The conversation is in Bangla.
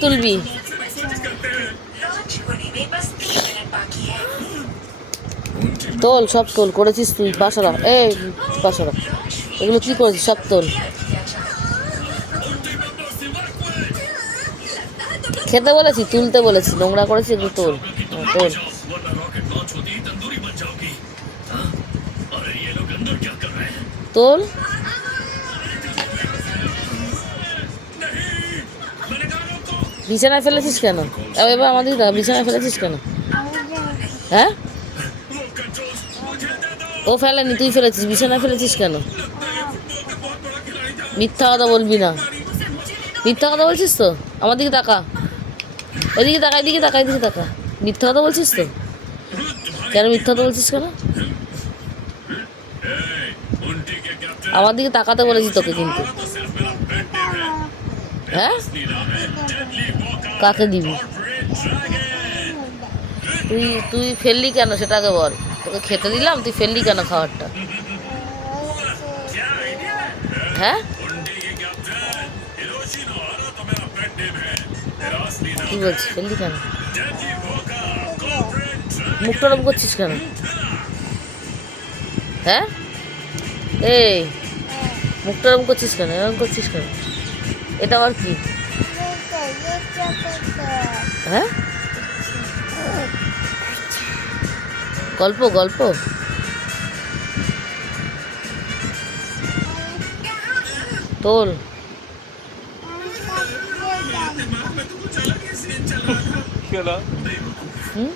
তুলবি? তোল, সব তোল। করেছিস তুই? পাশারা, এই পাশারা, এগুলো কি করেছিস? সব তোল। খেতে বলেছি, তুলতে বলেছি, নোংরা করেছি, এগুলো তোল। তোল। তোল। বিছানায় ফেলেছিস কেন? এবার আমাদের বিছানায় ফেলেছিস কেন? হ্যাঁ, ও ফেলেনি, তুই ফেলেছিস। বিছানায় ফেলেছিস কেন? মিথ্যা কথা বলবি না। মিথ্যা কথা বলছিস তো? আমার দিকে তাকা, ওইদিকে তাকা, এদিকে তাকা, এদিকে তাকা। মিথ্যা কথা বলছিস তো? কেন মিথ্যা কথা বলছিস কেন? আমার দিকে তাকাতে বলেছি তোকে কিন্তু। হ্যাঁ, কাকে দিবি? তুই তুই ফেললি কেন সেটা আগে বল। তোকে খেতে দিলাম, তুই ফেললি কেন খাবারটা? হ্যাঁ, কি বলছিস? ফেললি কেন? মুখটা ওরম করছিস কেন? হ্যাঁ, এই মুখটা ওরম করছিস কেন? এরকম করছিস কেন? এটা আবার কি? হ্যাঁ, গল্প গল্প। তোল। হুম।